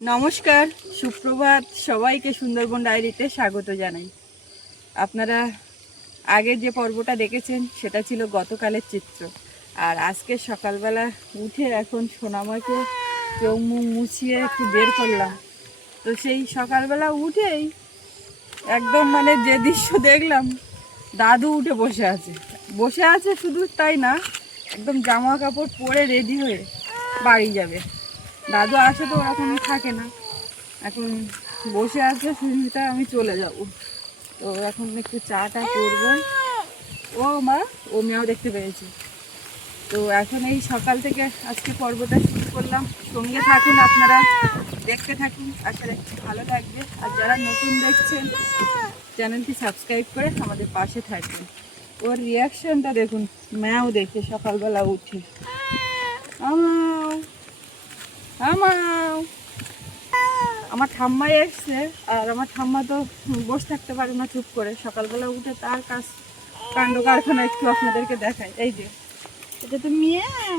নমস্কার, সুপ্রভাত। সবাইকে সুন্দরবন ডায়েরিতে স্বাগত জানাই। আপনারা আগে যে পর্বটা দেখেছেন সেটা ছিল গতকালের চিত্র। আর আজকে সকালবেলা উঠে এখন সোনামাকে চোখ মুখ মুছিয়ে একটু বের করলাম। তো সেই সকালবেলা উঠেই একদম যে দৃশ্য দেখলাম, দাদু উঠে বসে আছে শুধু তাই না, একদম জামা কাপড় পরে রেডি হয়ে বাড়ি যাবে। দাদু আসে তো ওরা কোনো থাকে না, এখন বসে আছে সুনিতা, আমি চলে যাব। তো এখন একটু চাটা করবো। ও মা, ও মেয়েও দেখতে পেয়েছি। তো এখন এই সকাল থেকে আজকে পর্বটা শুরু করলাম। সঙ্গে থাকুন, আপনারা দেখতে থাকুন, আশা রাখছি ভালো লাগবে। আর যারা নতুন দেখছেন চ্যানেলটি সাবস্ক্রাইব করে আমাদের পাশে থাকবেন। ওর রিয়াকশনটা দেখুন, মেয়েও দেখে সকালবেলা উঠে আমাও আমাও। আমার ঠাম্মাই এসছে, আর আমার ঠাম্মা তো বসে থাকতে পারে না চুপ করে। সকালবেলা উঠে তার কাণ্ড কারখানা একটু আপনাদেরকে দেখায়। এই যে এটা তো মিয়াও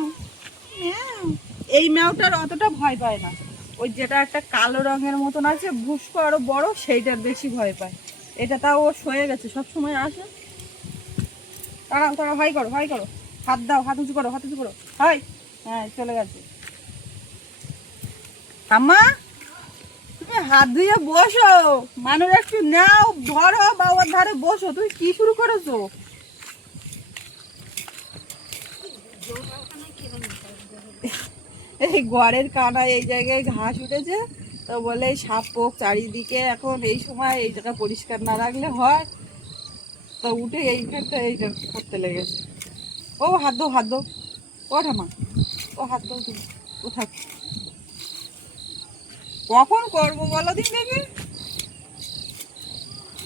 মিয়াও। এই ম্যাওটার অতটা ভয় পায় না, ওই যেটা একটা কালো রঙের মতন আছে ভুস্কো আরো বড়, সেইটার বেশি ভয় পায়। এটা তাও ও সয়ে গেছে, সব সময় আসে। তাড়াও তাড়াও, হাই করো হাই করো, হাত দাও, হাত উঁচু করো, হাত উঁচু করো, হাই। হ্যাঁ, চলে গেছে। ঠাম্মা, তুমি হাত ধুয়ে বসো, মানুষ একটু নাও, ধরো বা ওর ধারে বসো। তুমি কি শুরু করেছো? এই ঘরের কানায় এই জায়গায় ঘাস উঠেছে, তো বলে সাপ পোক চারিদিকে, এখন এই সময় এই জায়গা পরিষ্কার না রাখলে হয়। তো উঠে এইটা করতে লেগেছে। ও হাত দো, হাত দো, ও ঠামা, ও হাত দো তুমি, ও থাক। কখন করবো বলো দিন দেখি?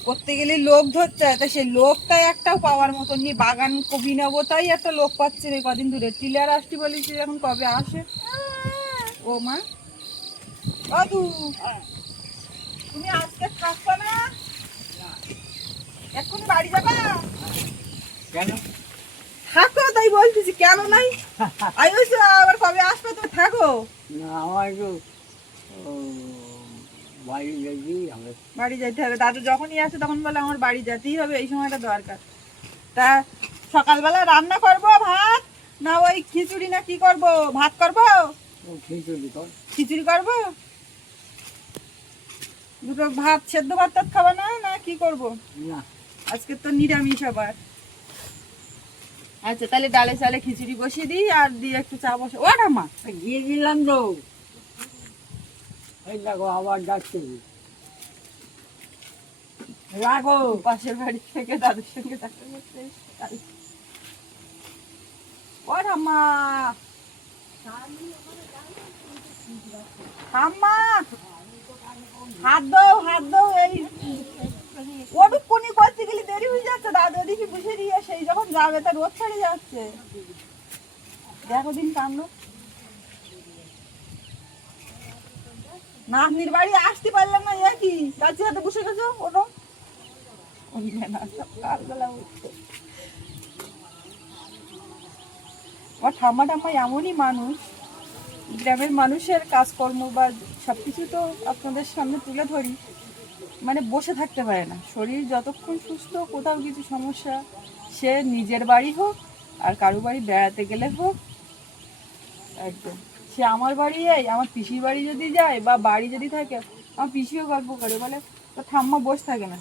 করতে গেলে লোক ধরতে হয়, তা সেই লোকটাই একটাও পাওয়ার মতন নেই। বাগান কবি নেবো তাই একটা লোক পাচ্ছে না কদিন ধরে। টিলার আসতে বলেছি, এখন কবে আসে? ও মা, ও তুমি আজকে থাকবা না? এখন বাড়ি যাবা? কেন? থাকো, তাই বলতেছি। কেন নাই? আবার কবে আসবে? তুমি থাকো। না, আমার একটু বাড়ি যেতেই হবে। বাড়ি যেতে হবে। দাদু যখনই আসে তখন বলে আমার বাড়ি যেতেই হবে, এই সময়টা দরকার। তা সকালবেলা রান্না করব ভাত, না ওই খিচুড়ি, না কি করব? ভাত করব, খিচুড়ি কর। খিচুড়ি করব। দুটো ভাত, সেদ্ধ ভাত টাত খাবে না, না কি করব? না, আজকে তো নিরামিষ আবার। আচ্ছা, তাহলে ডালে চালে খিচুড়ি বসিয়ে দিই, আর দিয়ে একটু চা বসে। ও ঠাম্মা, দিয়ে দিলাম তো। এই দেখো আবার যাচ্ছে। রাখো। পাশের বাড়ি থেকে দাদুর সঙ্গে দেখা করতে এসেছে। ও ঠাম্মা, ঠাম্মা, হাত দাও, হাত দাও। এই ওটুকুনি করতে গেলে দেরি হয়ে যাচ্ছে। দাদু ওদিকে বসে দিয়ে সেই যখন যাবে তার রোদ ছাড়ে যাচ্ছে। দেখো দিন কান্ড। নাতনির বাড়ি আসতে পারলাম না, একই কাছে হাতে বসে গেছো। ওটো সকালবেলা উঠছে। আমার ঠাম্মা ঠাম্মা এমনই মানুষ, গ্রামের মানুষের কাজকর্ম বা সবকিছু তো আপনাদের সামনে তুলে ধরি। বসে থাকতে পারে না, শরীর যতক্ষণ সুস্থ, কোথাও কিছু সমস্যা, সে নিজের বাড়ি হোক আর কারো বাড়ি বেড়াতে গেলে হোক, একদম সে আমার বাড়ি যায়, আমার পিসির বাড়ি যদি যায় বা বাড়ি যদি থাকে, আমার পিসিও গল্প করে, বলে তো ঠাম্মা বসে থাকে না,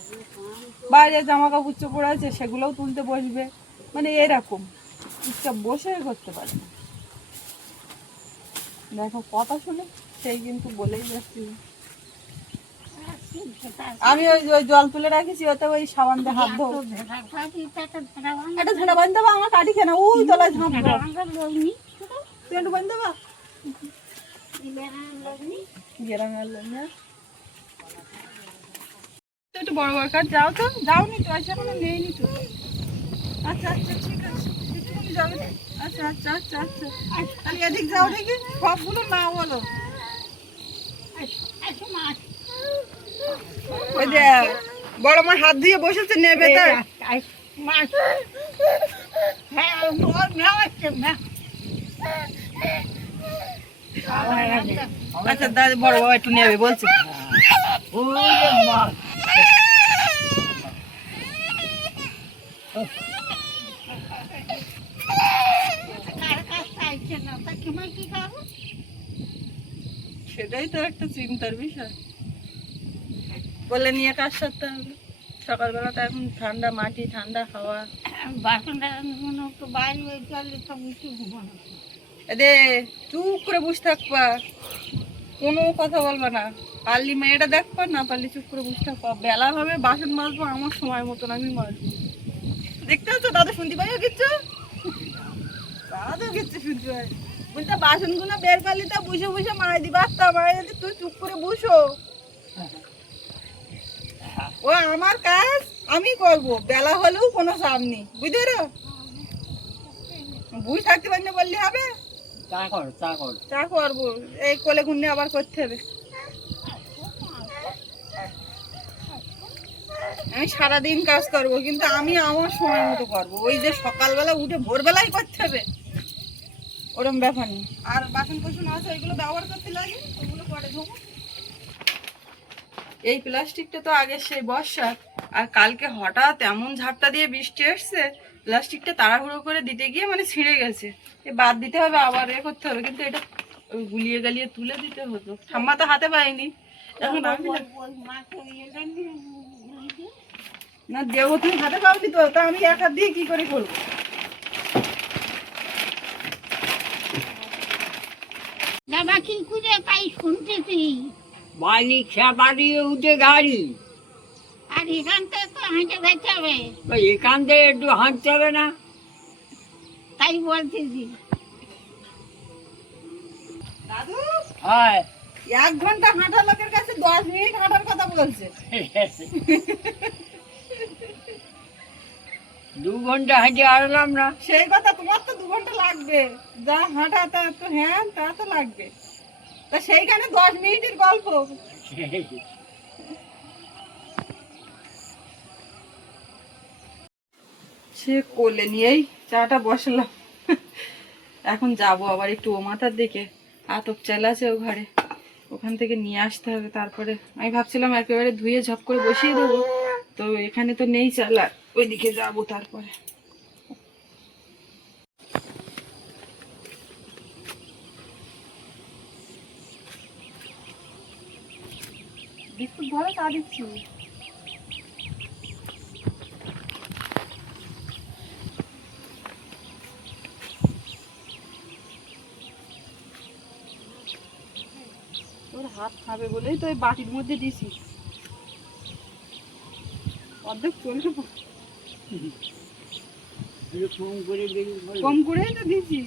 বাইরে জামা কাপড় চোপড় আছে সেগুলোও তুলতে বসবে। এরকম চুপচাপ বসে করতে পারে না। দেখো কথা শুনে সেই কিন্তু বলেই যাচ্ছি। আমি ওই ওই জল তুলে রাখেছি, ওতে ওই সাবান দিয়ে হাত ধো। একটা ঝাঁটা বাঁধতে দেবা, আমার কাটি খেয়ে না, ওই তলায় ঝাঁপ দাও। তুই একটু বাঁধতে দেবা, গেরামের লোক না। একটু বড় বড় কাঠ যাও তো, যাও নি তো, আচ্ছা কোনো নেই নি তো। আচ্ছা আচ্ছা, ঠিক আছে, একটুখানি যাবে। আচ্ছা আচ্ছা আচ্ছা আচ্ছা, তাহলে এদিক যাও দেখি, সবগুলো না বলো। ওই যে বড় মা হাত ধুয়ে বসেছে, নেবে তা। আচ্ছা দাদা বড় বাবা একটু নেবে বলছে। ওই যে মাছ। সেটাই তো একটা চিন্তার বিষয়, বলে নিয়ে কাজ সারতে হবে। সকালবেলা তো এখন ঠান্ডা মাটি, ঠান্ডা হাওয়া। বাসনটা মনে একটু বাইরে হয়ে গেলে সব একটু ঘুমানো। এদে চুপ করে বসে থাকবা, কোনো কথা বলবা না। পারলি মেয়েটা দেখবা, না পারলি চুপ করে বসে থাকবা। বেলা হবে বাসন মাজবো আমার সময় মতন আমি মাজবো। দেখতে পাচ্ছ দাদা শুনতে পাইও কিচ্ছু? দাদা কিচ্ছু শুনতে পাই বলতে বাসনগুলো বের করলি তো বসে বসে মাই দিবা, তা মাই দিতে তুই চুপ করে বসো। ও আমার কাজ আমি করব, বেলা হলেও কোনো চাপ নেই, বুঝতে পারো? বুঝে থাকতে পারি না বললে হবে? চা কর, চা কর। চা করবো, এই কোলে ঘুরনে আবার করতে হবে। আমি সারাদিন কাজ করব, কিন্তু আমি আমার সময় মতো করবো। ওই যে সকালবেলা উঠে ভোরবেলায় করতে হবে ওরম ব্যাপার নেই। আর বাসন কোসন আছে ওইগুলো ব্যবহার করতে লাগে, ওগুলো পরে ধোবো। এই প্লাস্টিকটা তো আগে সেই বর্ষা, আর কালকে হঠাৎ এমন ঝাপটা দিয়ে বৃষ্টি এসছে, প্লাস্টিকটা তাড়াহুড়ো করে দিতে গিয়ে মানে ছিঁড়ে গেছে। এ বাদ দিতে হবে, আবার করতে হবে, কিন্তু এটা গুলিয়ে গালিয়ে তুলে দিতে হতো। ঠাম্মা তো হাতে পাইনি এখন। আমি ওই মাকে ইয়েটা নিয়ে না দেবো, তুমি হাতে পাওনি তো, তা আমি এক হাত দিয়ে কি করে করবো? বাবা কি করে তাই শুনতেছি। বাড়ি খেপা দিয়ে উঠে গাড়ি। আর এখান থেকে তো হেঁটে যেতে হবে, তো এখান থেকে একটু হাঁটতে হবে না? তাই বলতেছি। দাদু হ্যাঁ। 1 ঘন্টা হাঁটা লোকের কাছে 10 মিনিট হাঁটার কথা বলছে। 2 ঘন্টা হেঁটে আসলাম না। সেই কথা, তোমার তো 2 ঘন্টা লাগবে, যা হাঁটা তা তো, হ্যাঁ তা তো লাগবে। তা সেইখানে 10 মিনিটের গল্প। সে কোলে নিয়েই চাটা বসালাম। এখন যাবো আবার একটু ও মাথার দিকে, আতপ চাল আছে ও ঘরে, ওখান থেকে নিয়ে আসতে হবে। তারপরে আমি ভাবছিলাম একেবারে ধুয়ে ঝপ করে বসিয়ে দেবো, তো এখানে তো নেই চাল, আর ওইদিকে যাবো তারপরে। বিস্কুট ধরো, চা দিচ্ছি। ওর হাত খাবে বলেই তো ওই বাটির মধ্যে দিছি, অর্ধেক চলছে। কম করে তো দিছি,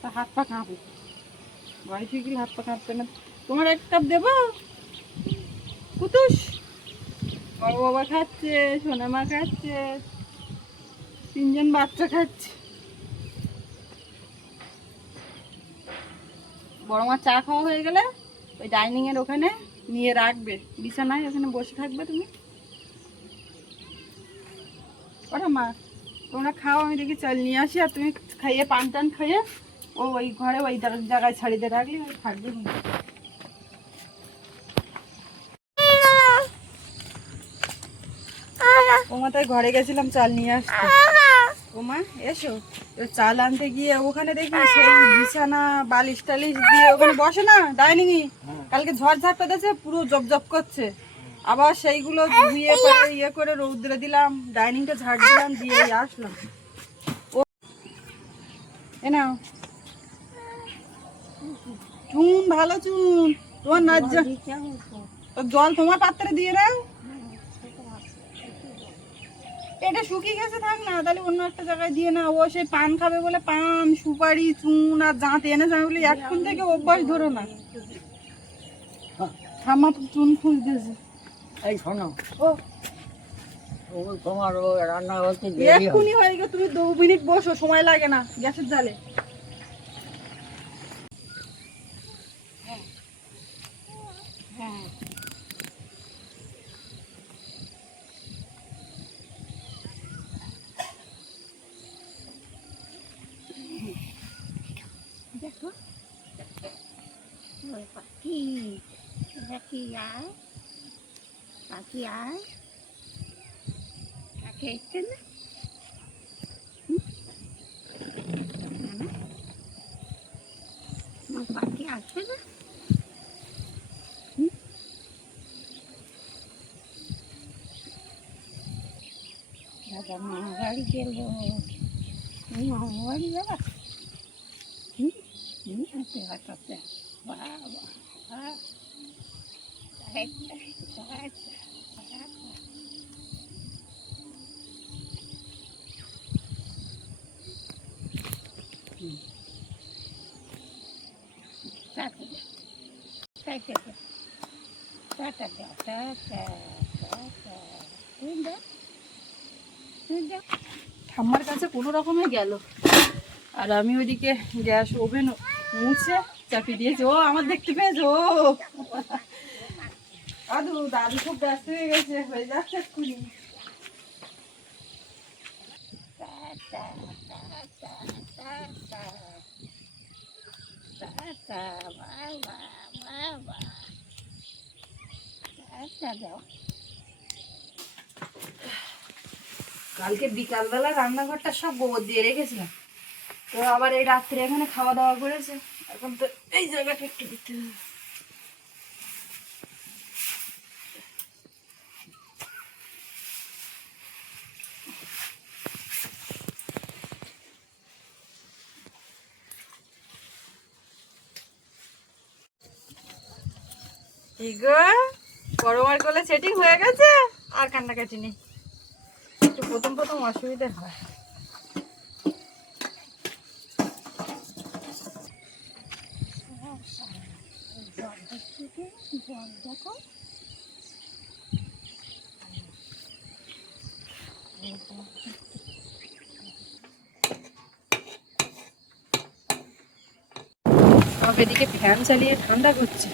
তা হাত পা কাঁপে, বয়সে গেলে হাত পা কাঁপবে না? তোমার 1 কাপ দেবো? কুতুস বড় বাবা খাচ্ছে, সোনা মা খাচ্ছে, 3জন বাচ্চা খাচ্ছে। বড় মা চা খাওয়া হয়ে গেলে ওই ডাইনিং এর ওখানে নিয়ে রাখবে, বিছানায় ওখানে বসে থাকবে তুমি। ওরা মা তোমরা খাও, আমি দেখি চাল নিয়ে আসি, আর তুমি খাইয়ে পান টান খাইয়ে ও ওই ঘরে ওই জায়গায় ছাড়িয়ে দিয়ে রাখলে ওই থাকবে। ও মা তাই ঘরে গেছিলাম চাল নিয়ে আসতে। ও মা এসো, তো চাল আনতে গিয়ে ওখানে দেখি সেই বিছানা বালিশ টালিশ দিয়ে ওখানে বসে না ডাইনিং এ, কালকে ঝড় ঝাপটা দিয়েছে, পুরো জব জব করছে। আবার সেইগুলো ধুয়ে পরে ইয়ে করে রৌদ্রে দিলাম, ডাইনিংটা ঝাড় দিলাম, দিয়ে আসলাম। ও এ নাও চুন, ভালো চুন তোমার নাজ্জা, জল তোমার পাত্রে দিয়ে দাও। এটা শুকিয়ে গেছে, থাক না, তাহলে অন্য একটা জায়গায় দিয়ে না। ও সেই পান খাবে বলে পান, সুপারি, চুন আর জাঁত এনে যাবে বলে এখন থেকে অভ্যাস ধরো না। ঠাম্মা তো চুন খুঁজতেছে। এই শোনো, ও তোমার ও রান্না করতে দেরি হবে। এক্ষুনি হয়ে গেছে, তুমি 2 মিনিট বসো, সময় লাগে না গ্যাসের জালে। দেখো ওই পাখি পাখি আয় পাখি আয় পাখি এসছে না আমার পাখি আসবে না দাদা মা বাড়ি গেল মা বাড়ি যাবা হাতে হাতে বাবা ঠাম্মার কাছে কোনো রকমে গেল, আর আমি ওইদিকে গ্যাস ওভেন মুছে চাপিয়ে দিয়েছি। ও আমার দেখতে পেয়েছো? ও দাদু দাদু খুব ব্যস্ত হয়ে গেছে, হয়ে যাচ্ছে এক্ষুনি। কালকে বিকালবেলা রান্নাঘরটা সব গোবর দিয়ে রেখেছিলাম, তো আবার এই রাত্রে এখানে খাওয়া দাওয়া করেছে, এখন তো এই জায়গাটা একটু দিতে হবে। গরম আর করলে সেটিং হয়ে গেছে, আর কান্নাকাটি নেই। একটু প্রথম প্রথম অসুবিধা হয়। সব এদিকে ফ্যান চালিয়ে ঠান্ডা করছে।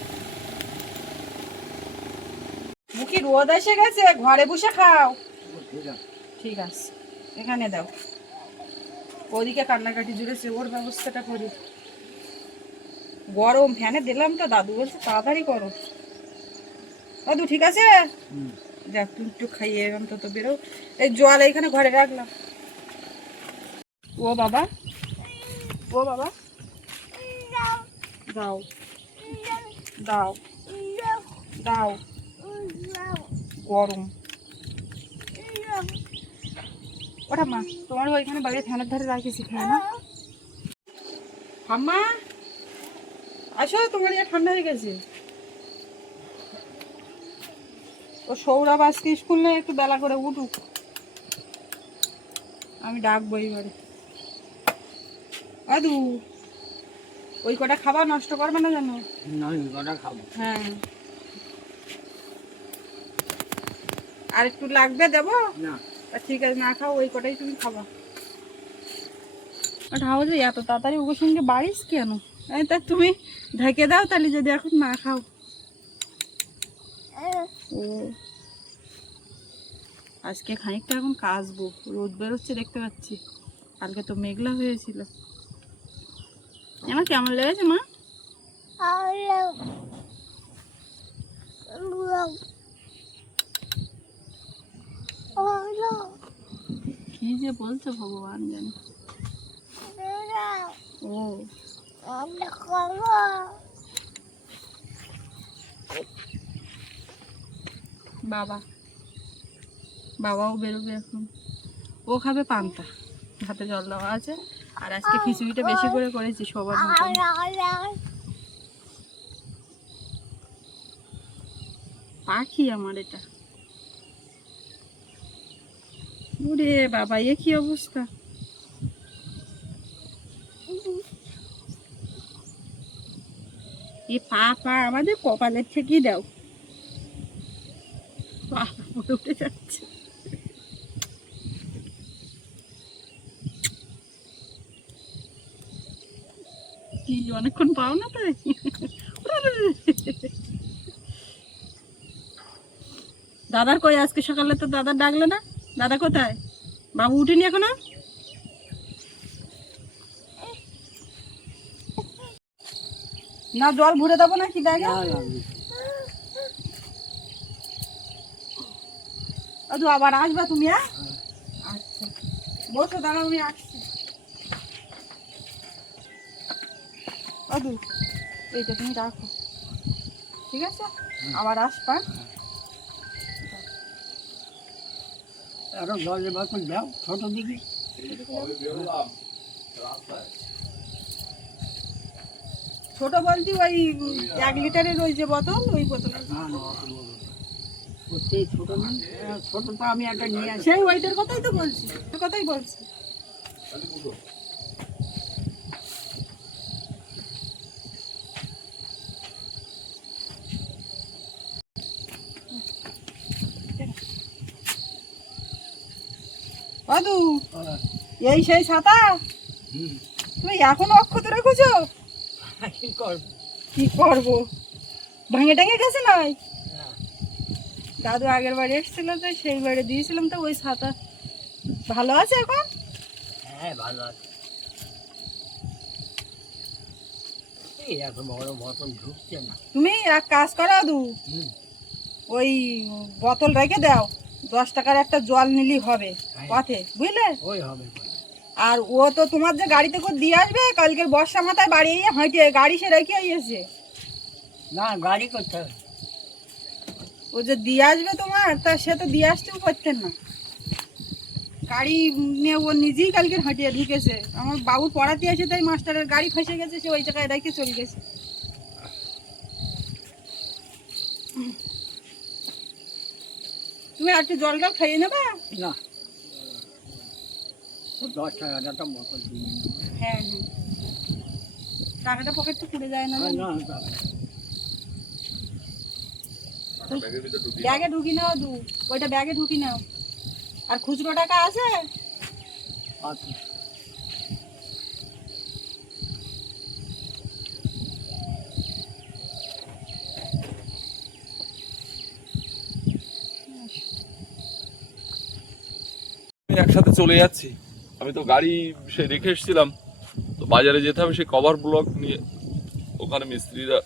মুখে রোদ এসে গেছে, ঘরে বসে খাও। ঠিক আছে, এখানে দাও। ওদিকে কান্নাকাটি জুড়েছে, ওর ব্যবস্থাটা করি। গরম ফ্যানে দিলাম তো, দাদু বলছে তাড়াতাড়ি করো। দাদু ঠিক আছে, যাক তুমি একটু খাইয়ে অন্তত বেরো। এই জল এইখানে ঘরে রাখলাম। ও বাবা, ও বাবা, দাও দাও দাও, গরম। ওটা মা তোমার ওইখানে বাইরে ফ্যানের ধারে রাখেছি, ফ্যান। আম্মা আসো, তোমার ইয়ে ঠান্ডা হয়ে গেছে। ও সৌরভ আজকে স্কুল নেই, একটু বেলা করে উঠুক, আমি ডাকবো এবারে। আদু ওই কটা খাবার নষ্ট করবে না জানো? হ্যাঁ, আর একটু লাগবে দেবো? ঠিক আছে, না খাও, ওই কটাই তুমি খাবা। হাওয়া যে এত তাড়াতাড়ি ওর সঙ্গে বাড়িস কেন? তা তুমি ঢেকে দাও তাহলে, যদি এখন না খাও। ও আজকে খানিকটা এখন কাচবো, রোদ বেরোচ্ছে দেখতে পাচ্ছি, কালকে তো মেঘলা হয়েছিল। আমার কেমন লেগেছে মা? কি যে বলছো ভগবান জানে। ও বাবা, বাবাও বেরোবে এখন, ও খাবে পান্তা, ভাতে জল দেওয়া আছে। আর আজকে খিচুড়িটা বেশি করে করেছি সবার মতন। পাখি আমার এটা। ওরে বাবা, এ কি অবস্থা! এ পা পা আমাদের কপালের থেকেই দাও, পা উঠে যাচ্ছে। কি অনেকক্ষণ পাও না তাই? দাদার কই? আজকে সকালে তো দাদার ডাকলে না, দাদা কোথায়? বাবু উঠেনি এখনো? না জল ভরে দেবো না কি ব্যাগে? না, না, দাদু আবার আসবে তুমি? হ্যাঁ আচ্ছা বসো, দাঁড়াও আমি আসছি। দাদু এইটা তুমি রাখো, ঠিক আছে? আবার আসবা। আরো জলের বোতল দাও ছোট দিকে। ছোট বলতে ওই 1 লিটারের ওই যে বোতল, ওই বোতল। না না, অত বড় না। ওতেই ছোট নেই, ছোটটা আমি একটা নিয়ে আসি। সেই ওইটার কথাই তো বলছি, ওর কথাই বলছি। দাদু এই সেই ছাতা তুমি এখনো অক্ষত রেখেছো? কি করবো? কি করবো, ভাঙে টাঙে গেছে নয়? দাদু আগের বাড়ি এসেছিল তো সেই বাড়ি দিয়েছিলাম, তো ওই ছাতা ভালো আছে এখন? হ্যাঁ ভালো আছে। এই এত বড় বোতল ঢুকছে না। তুমি এক কাজ করো দাদু, হুম, ওই বোতল রেখে দাও, 10 টাকার একটা জল নিলি হবে হ্যাঁ। পথে, বুঝলে? ওই হবে। আর ও তো তোমার যে গাড়িতে করে দিয়ে আসবে কালকের বর্ষা মাথায় বাড়ি হাঁটে গাড়ি সে রেখে এসে, না গাড়ি করতে হবে। ও যে দিয়ে আসবে তোমার, তা সে তো দিয়ে আসতেও পারতেন না, গাড়ি নিয়ে ও নিজেই কালকে হাঁটিয়ে ঢুকেছে। আমার বাবু পড়াতে এসে তাই মাস্টারের গাড়ি ফেসে গেছে, সে ওই জায়গায় রেখে চলে গেছে। তুমি একটু জলটা খাইয়ে নেবে? না 10 টাকার একটা বোতল দিয়ে নেবো। হ্যাঁ হ্যাঁ, টাকাটা পকেট তো পুড়ে যায় না? না না, ব্যাগে ঢুকি নাও দু, ওইটা ব্যাগে ঢুকি নাও। আর খুচরো টাকা আছে? আচ্ছা। আমি একসাথে চলে যাচ্ছি। আমি তো গাড়ি সে রেখে এসেছিলাম, তো বাজারে যেতে হবে সেই কভার ব্লক নিয়ে, ওখানে মিস্ত্রিরা।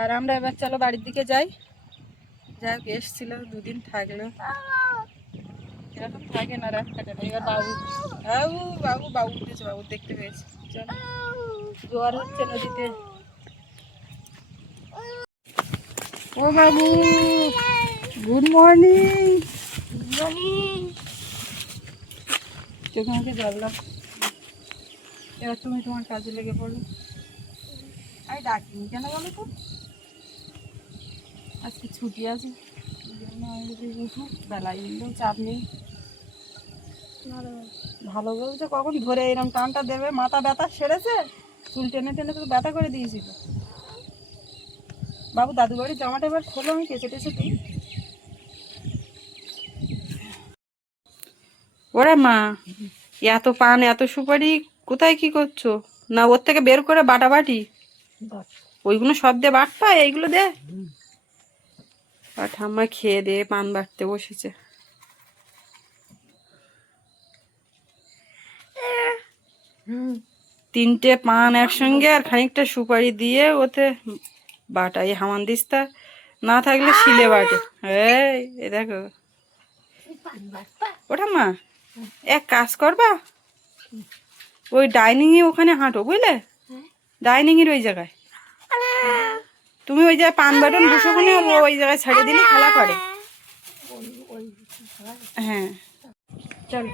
আর আমরা এবার চলো বাড়ির দিকে যাই। যাই হোক এসছিল 2 দিন থাকলো, এরকম থাকে না রাস্তাটা। এবার বাবু বাবু বাবু বাবু উঠেছে, বাবু দেখতে পেয়েছে। চলো, জোয়ার হচ্ছে নদীতে। ও বাবু গুড মর্নিং। চোখে মুখে জল দাও। এবার তুমি তোমার কাজে লেগে পড়ো। আমি ডাকিনি কেন বলো তো, আজকে ছুটি আছে, ওই জন্য আমি যদি উঠুক বেলায় উঠলেও চাপ নেই। ভালো বলছে, কখন ধরে এরকম টানটা দেবে, মাথা ব্যথা সেরেছে, চুল টেনে টেনে তো ব্যথা করে দিয়েছিল। বাবু দাদু বাড়ির জামাটা এবার খোলো, আমি কেচে টেচে দিই। ওরে মা, এত পান এত সুপারি কোথায় কি করছো? না ওর থেকে বের করে বাটাবাটি, ওইগুলো সব দিয়ে বাটপা, এইগুলো দে। আর ঠাম্মা খেয়ে দিয়ে পান বাটতে বসেছে। তিনটে পান একসঙ্গে আর খানিকটা সুপারি দিয়ে ওতে বাটা। এই হামানদিস্তা না থাকলে শিলে বাটে। এই দেখো ওটা মা, এক কাজ করবা, ওই ডাইনিং এ ওখানে হাঁটো, বুঝলে? ডাইনিং এর ওই জায়গায় তুমি ওই জায়গায় পান বাটন বসে, ওই জায়গায় ছেড়ে দিলে খেলা করে। হ্যাঁ চল।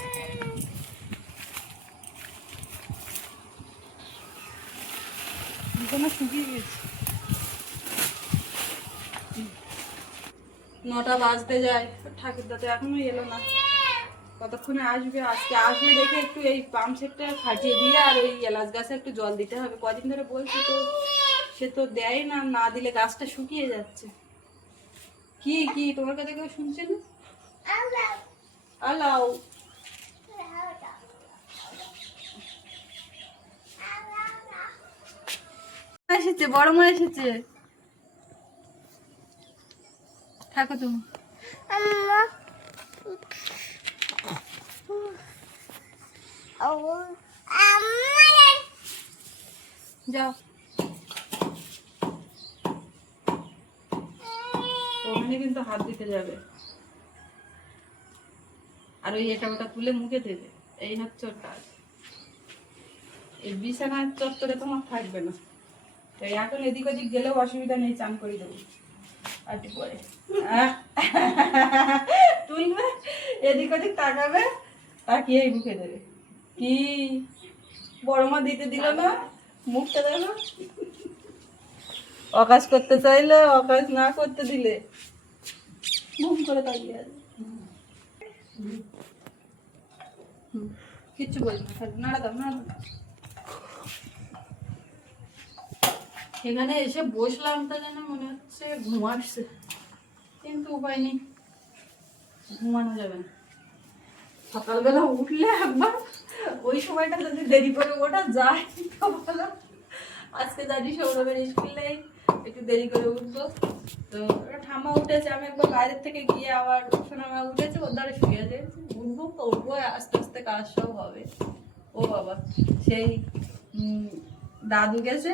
শুকিয়ে গেছে, 9টা বাজতে যায়, ঠাকুরদা তো এখনো এলো না, কতক্ষণে আসবে? আজকে আসলে দেখে একটু এই পাম্প সেটটা ফাটিয়ে দিয়ে আর ওই এলাচ গাছে একটু জল দিতে হবে। কদিন ধরে বলছি তো, সে তো দেয় না, না দিলে গাছটা শুকিয়ে যাচ্ছে। কি কি তোমার কথা কেউ শুনছে না? আলাও এসেছে, বড় মা এসেছে, থাকো তুমি। যাও ওখানে কিন্তু হাত দিতে যাবে, আর ওই এটা ওটা তুলে মুখে দেবে, এই হচ্ছে ওর কাজ। এই বিছানার চত্বরে তোমার থাকবে না, তো এখন এদিক ওদিক গেলেও অসুবিধা নেই, চান করে দেবো আর একটু পরে। তুলবে, এদিক ওদিক তাকাবে, তাকিয়েই মুখে দেবে। কি বড় মা দিতে দিল না, মুখটা দেখো, অকাজ করতে চাইলে অকাজ না করতে দিলে মুখ করে তাকিয়ে আছে। কিচ্ছু বলবি না, নাড়া দাও নাড়া দাও। এখানে এসে বসলাম তো যেন মনে হচ্ছে ঘুম আসছে, কিন্তু উপায় নেই, ঘুমানো যাবে না। সকালবেলা উঠলে একবার ওই সময়টা যদি দেরি করে ওঠা যায় তো ভালো। আজকে জানি সৌরভের স্কুল নেই, একটু দেরি করে উঠবো। তো ঠাম্মা উঠেছে, আমি একবার বাইরের থেকে গিয়ে আবার সোনামা উঠেছে, ওর দ্বারা শুয়ে আছে, উঠবো তো উঠবো, আস্তে আস্তে কাজ সব হবে। ও বাবা, সেই দাদু গেছে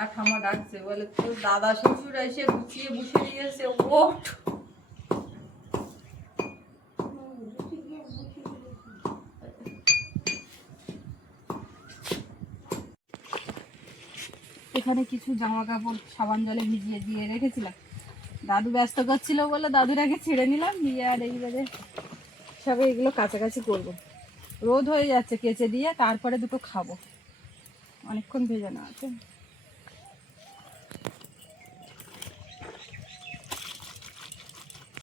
আর ঠাম্মা ডাকছে, বলে তোর দাদা শ্বশুর এসে গুছিয়ে বসে দিয়েছে, ওঠ। এখানে কিছু জামা কাপড় সাবান জলে ভিজিয়ে দিয়ে রেখেছিলাম, দাদু ব্যস্ত করছিল বলে দাদুর আগে ছেড়ে নিলাম, দিয়ে আর এইবারে সবে এগুলো কাছাকাছি করবো। রোদ হয়ে যাচ্ছে, কেচে দিয়ে তারপরে দুটো খাবো, অনেকক্ষণ ভেজানো আছে।